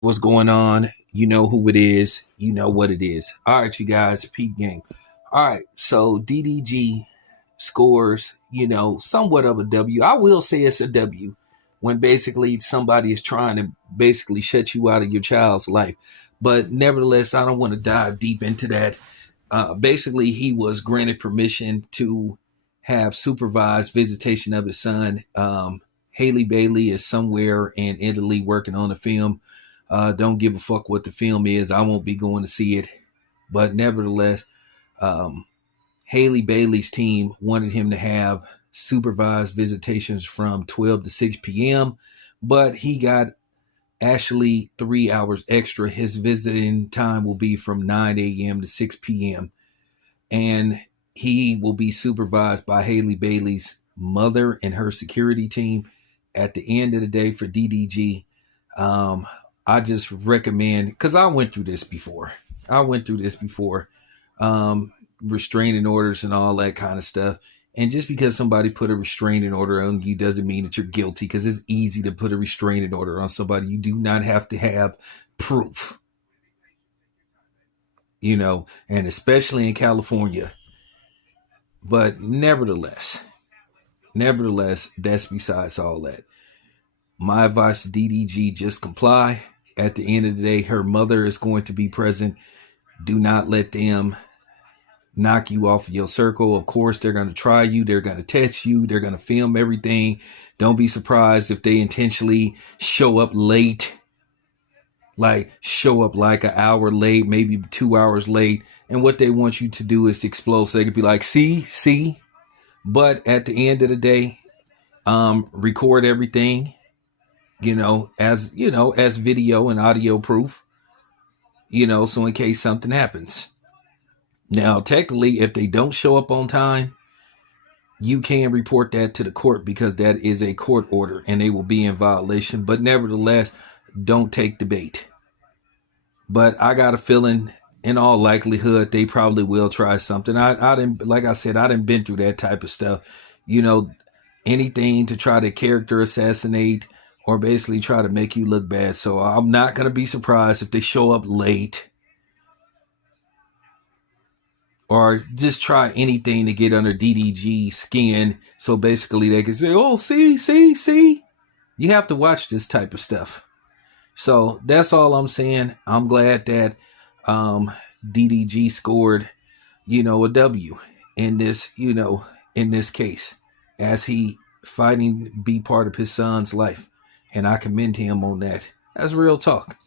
What's going on? You know who it is. You know what it is. All right, you guys, peep game. All right, so DDG scores, somewhat of a W. I will say it's a W when basically somebody is trying to basically shut you out of your child's life. But nevertheless, I don't want to dive deep into that. Basically, he was granted permission to have supervised visitation of his son. Haley Bailey is somewhere in Italy working on a film. Don't give a fuck what the film is. I won't be going to see it. But nevertheless, um, Haley Bailey's team wanted him to have supervised visitations from 12 to 6 p.m., but he got actually 3 hours extra. His visiting time will be from 9 a.m. to 6 p.m., and he will be supervised by Haley Bailey's mother and her security team. At the end of the day, for DDG, um, I just recommend, because I went through this before. Um, Restraining orders and all that kind of stuff. And just because somebody put a restraining order on you doesn't mean that you're guilty, because it's easy to put a restraining order on somebody. You do not have to have proof, and especially in California. But nevertheless, that's besides all that. My advice to DDG, just comply. At the end of the day, her mother is going to be present. Do not let them knock you off of your circle. Of course, they're going to try you. They're going to test you. They're going to film everything. Don't be surprised if they intentionally show up late, like show up like an hour late, maybe 2 hours late. And what they want you to do is explode. So they could be like, see. But at the end of the day, record everything, as video and audio proof, so in case something happens. Now, technically, if they don't show up on time, you can report that to the court, because that is a court order and they will be in violation. But nevertheless, don't take the bait. But I got a feeling, in all likelihood, they probably will try something. I didn't, like I said, I didn't been through that type of stuff. Anything to try to character assassinate or basically try to make you look bad. So I'm not going to be surprised if they show up late or just try anything to get under DDG skin. So basically they can say, oh, see. You have to watch this type of stuff. So that's all I'm saying. I'm glad that DDG scored, a W in this case, as he fighting to be part of his son's life. And I commend him on that. That's real talk.